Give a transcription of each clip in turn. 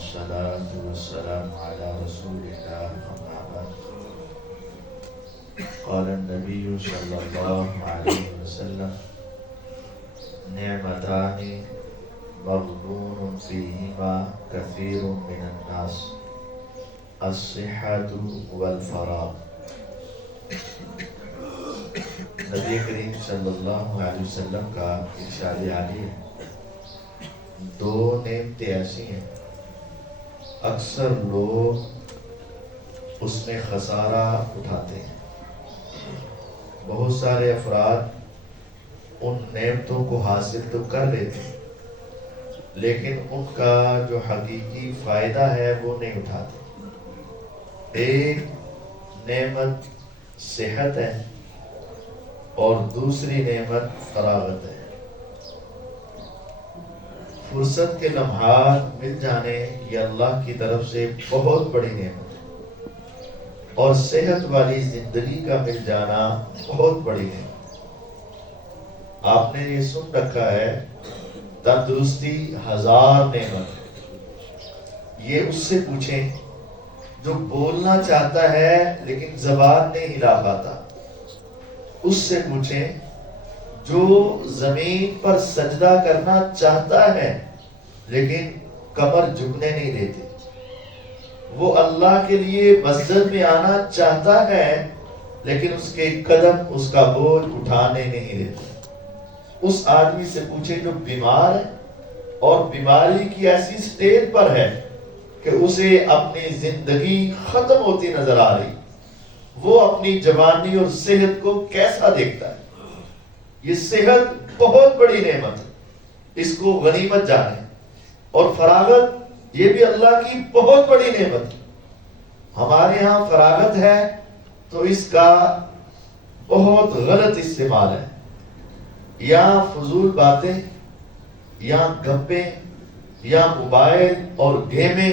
والصلاة والسلام على رسول الله أما بعد. قال النبي صلى الله عليه وسلم: نعمتان مغبون فيهما كثير من الناس، الصحة والفراغ. نبی کریم صلی اللہ علیہ وسلم کا ارشاد عالی ہے، دو نعمتیں ایسی ہیں اکثر لوگ اس میں خسارہ اٹھاتے ہیں۔ بہت سارے افراد ان نعمتوں کو حاصل تو کر لیتے ہیں لیکن ان کا جو حقیقی فائدہ ہے وہ نہیں اٹھاتے۔ ایک نعمت صحت ہے اور دوسری نعمت فراغت ہے۔ فرصت کے لمحات مل جانے یہ اللہ کی طرف سے بہت بڑی نعمت ہے، اور صحت والی زندگی کا مل جانا بہت بڑی نعمت۔ آپ نے یہ سن رکھا ہے تندرستی 1000 نعمت ہے۔ یہ اس سے پوچھیں جو بولنا چاہتا ہے لیکن زبان نہیں ہلا پاتا، اس سے پوچھیں جو زمین پر سجدہ کرنا چاہتا ہے لیکن کمر جھکنے نہیں دیتے، وہ اللہ کے لیے مسجد میں آنا چاہتا ہے لیکن اس کے قدم اس کا بوجھ اٹھانے نہیں دیتے۔ اس آدمی سے پوچھیں جو بیمار ہے اور بیماری کی ایسی سٹیج پر ہے کہ اسے اپنی زندگی ختم ہوتی نظر آ رہی، وہ اپنی جوانی اور صحت کو کیسا دیکھتا ہے؟ یہ صحت بہت بڑی نعمت ہے، اس کو غنیمت جانیں۔ اور فراغت یہ بھی اللہ کی بہت بڑی نعمت ہے۔ ہمارے ہاں فراغت ہے تو اس کا بہت غلط استعمال ہے، یا فضول باتیں یا گپیں یا موبائل اور گیمیں،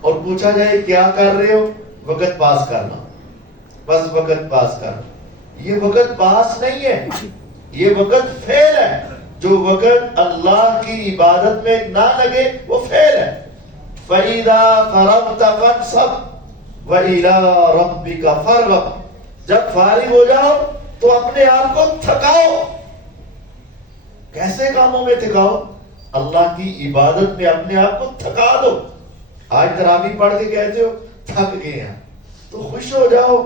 اور پوچھا جائے کیا کر رہے ہو؟ وقت پاس کرنا، بس وقت پاس کرنا۔ یہ وقت پاس نہیں ہے، یہ وقت فیل ہے۔ جو وقت اللہ کی عبادت میں نہ لگے وہ فیل ہے۔ فَإِذَا فَرَغْتَ فَانْصَبْ وَإِلَىٰ رَبِّكَ فَارْغَب۔ جب فارغ ہو جاؤ تو اپنے آپ کو تھکاؤ۔ کیسے کاموں میں تھکاؤ؟ اللہ کی عبادت میں اپنے آپ کو تھکا دو۔ آج تراویح پڑھ کے کہتے ہو تھک گئے ہیں، تو خوش ہو جاؤ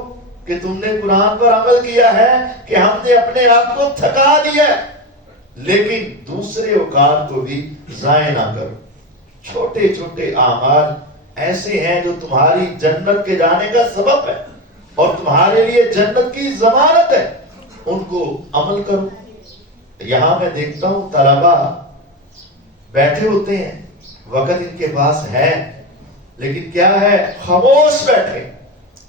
کہ تم نے قرآن پر عمل کیا ہے کہ ہم نے اپنے آپ کو تھکا دیا ہے، لیکن دوسرے اوقات کو بھی ضائع نہ کرو۔ چھوٹے چھوٹے اعمال ایسے ہیں جو تمہاری جنت کے جانے کا سبب ہے اور تمہارے لیے جنت کی ضمانت ہے، ان کو عمل کرو۔ یہاں میں دیکھتا ہوں طلبا بیٹھے ہوتے ہیں، وقت ان کے پاس ہے لیکن کیا ہے؟ خاموش بیٹھے،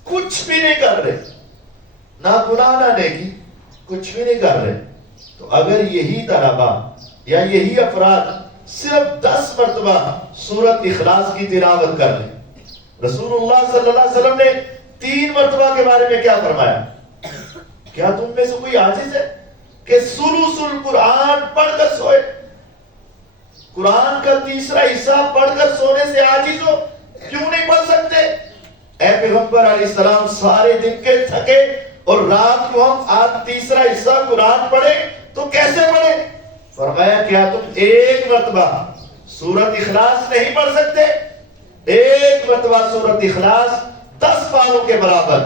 کچھ بھی نہیں کر رہے، نہ گناہ نہ نیکی، کچھ بھی نہیں کر رہے۔ تو اگر یہی طلبا یا یہی افراد صرف 10 مرتبہ سورۃ اخلاص کی تلاوت کر لیں، رسول اللہ صلی اللہ علیہ وسلم نے 3 مرتبہ کے بارے میں کیا فرمایا؟ کیا تم میں سے کوئی عاجز ہے کہ ثلث القرآن پڑھ کر سوئے؟ قرآن کا تیسرا حصہ پڑھ کر سونے سے عاجز ہو؟ کیوں نہیں پڑھ سکتے؟ اے پیغمبر علیہ السلام، سارے دن کے تھکے اور رات کو ہم آج تیسرا حصہ قرآن پڑھے تو کیسے پڑھے؟ فرمایا کیا تم 1 مرتبہ سورۃ اخلاص نہیں پڑھ سکتے؟ 1 مرتبہ سورۃ اخلاص 10 پاروں کے برابر،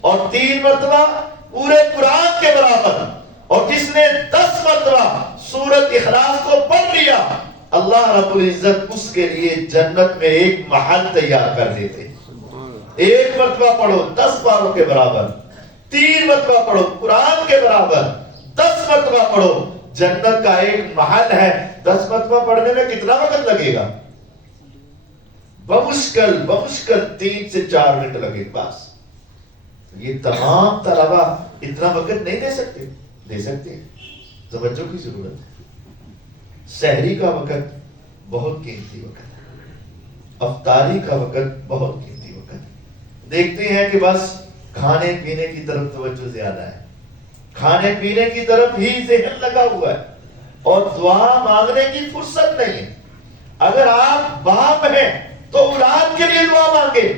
اور 3 مرتبہ پورے قرآن کے برابر۔ اور جس نے 10 مرتبہ سورۃ اخلاص کو پڑھ لیا، اللہ رب العزت اس کے لیے جنت میں ایک محل تیار کر دیتے۔ 1 مرتبہ پڑھو 10 پاروں کے برابر، 3 مرتبہ پڑھو قرآن کے برابر، 10 مرتبہ پڑھو، جنت کا ایک محل ہے۔ 10 مرتبہ پڑھنے میں کتنا وقت لگے گا؟ بمشکل 3 سے 4 منٹ لگے بس۔ یہ تمام طلبہ اتنا وقت نہیں دے سکتے؟ دے سکتے ہیں، توجہ کی ضرورت ہے۔ سحری کا وقت بہت قیمتی وقت ہے، افطاری کا وقت بہت قیمتی وقت ہے۔ دیکھتے ہیں کہ بس کھانے پینے کی طرف توجہ زیادہ ہے، کھانے پینے کی طرف ہی ذہن لگا ہوا ہے اور دعا مانگنے کی فرصت نہیں ہے۔ اگر آپ باپ ہیں تو اولاد کے لیے دعا مانگے،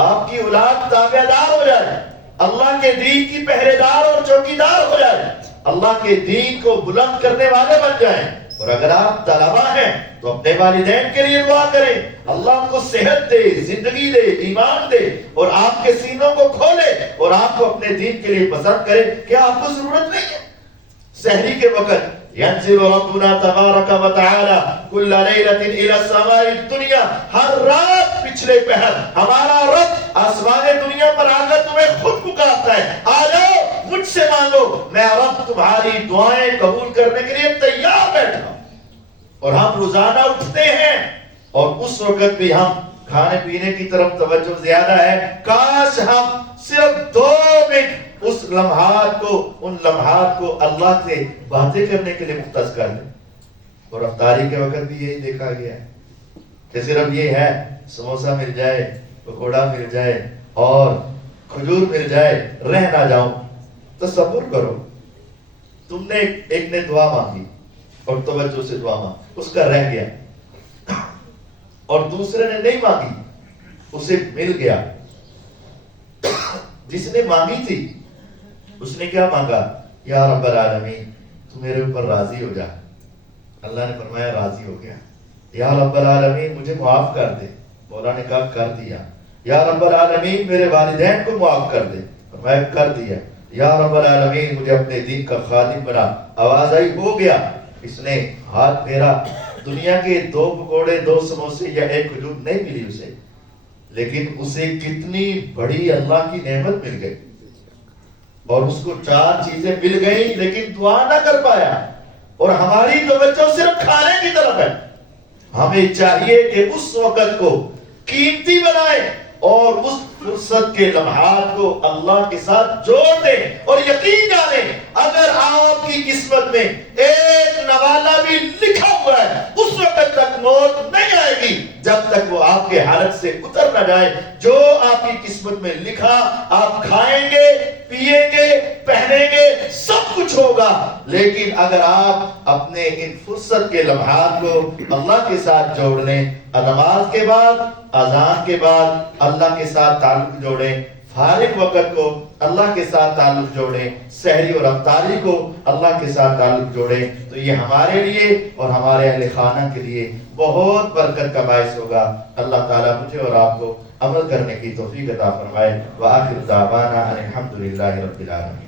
آپ کی اولاد تابعدار ہو جائے، اللہ کے دین کی پہرے دار اور چوکیدار ہو جائے، اللہ کے دین کو بلند کرنے والے بن جائیں۔ اور اگر آپ طلبا ہیں تو اپنے والدین کے لیے دعا کریں، اللہ ان کو صحت دے، زندگی دے، ایمان دے، اور آپ کے سینوں کو کھولے اور آپ کو اپنے دین کے لیے پسند کرے۔ کیا آپ کو ضرورت نہیں ہے؟ سحری کے وقت ينزل ربنا تبارک و تعالی کل لیلۃ الی السماء الدنیا، ہر رات پچھلے پہر ہمارا رب آسمان دنیا پر آ کر تمہیں خود پکارتا ہے، آ جاؤ مجھ سے مانگو، میں رب تمہاری دعائیں قبول کرنے کے لیے تیار بیٹھا ہوں۔ اور ہم روزانہ اٹھتے ہیں اور اس وقت بھی ہم کھانے پینے کی طرف توجہ زیادہ ہے، کاش ہم صرف 2 منٹ اس لمحات کو، ان لمحات کو اللہ سے باتیں کرنے کے لیے مختص کر لیں۔ اور افطاری کے وقت بھی یہی دیکھا گیا ہے کہ صرف یہ ہے سموسہ مل جائے، پکوڑا مل جائے اور کھجور مل جائے، رہ نہ جاؤں۔ تصور کرو تم نے ایک نے دعا مانگی اور توجہ سے دعا مانگی، اس کا رہ گیا، اور دوسرے نے نہیں مانگی، اسے مل گیا۔ جس نے مانگی تھی اس نے کیا مانگا؟ یا رب العالمین تو میرے اوپر راضی ہو جا۔ اللہ نے فرمایا راضی ہو گیا۔ یا رب العالمین مجھے معاف کر دے، مولا نے کہا کر دیا۔ یا رب العالمین میرے والدین کو معاف کر دے، فرمایا کر دیا۔ یا رب العالمین مجھے اپنے دین کا خادم بنا، آواز آئی ہو گیا۔ اس نے ہاتھ پھیرا، دنیا کے 2 پکوڑے 2 سموسے یا 1 کھجور نہیں ملی اسے، لیکن اسے کتنی بڑی اللہ کی نعمت مل گئی، اور اس کو 4 چیزیں مل گئیں لیکن دعا نہ کر پایا۔ اور ہماری توجہ صرف کھانے کی طرف ہے۔ ہمیں چاہیے کہ اس وقت کو قیمتی بنائیں اور اس فرصت کے لمحات کو اللہ کے ساتھ جوڑ دیں، اور یقین جانیں اگر آپ کی قسمت میں ایک نوالہ بھی لکھا ہوا ہے، اس وقت تک موت نہیں آئے گی جب تک وہ آپ کے حالت سے اتر نہ جائے۔ جو آپ کی قسمت میں لکھا آپ کھائیں گے، پیئیں گے، پہنیں گے، سب کچھ ہوگا، لیکن اگر آپ اپنے ان فرصت کے لمحات کو اللہ کے ساتھ جوڑ لیں، نماز کے بعد، اذان کے بعد اللہ کے ساتھ تعلق جوڑیں، فارغ وقت کو اللہ کے ساتھ تعلق جوڑیں، سحری اور افطاری کو اللہ کے ساتھ تعلق جوڑیں، تو یہ ہمارے لیے اور ہمارے اہل خانہ کے لیے بہت برکت کا باعث ہوگا۔ اللہ تعالیٰ مجھے اور آپ کو عمل کرنے کی توفیق عطا فرمائے۔ وآخر دعوانا ان الحمد للہ رب العالمین۔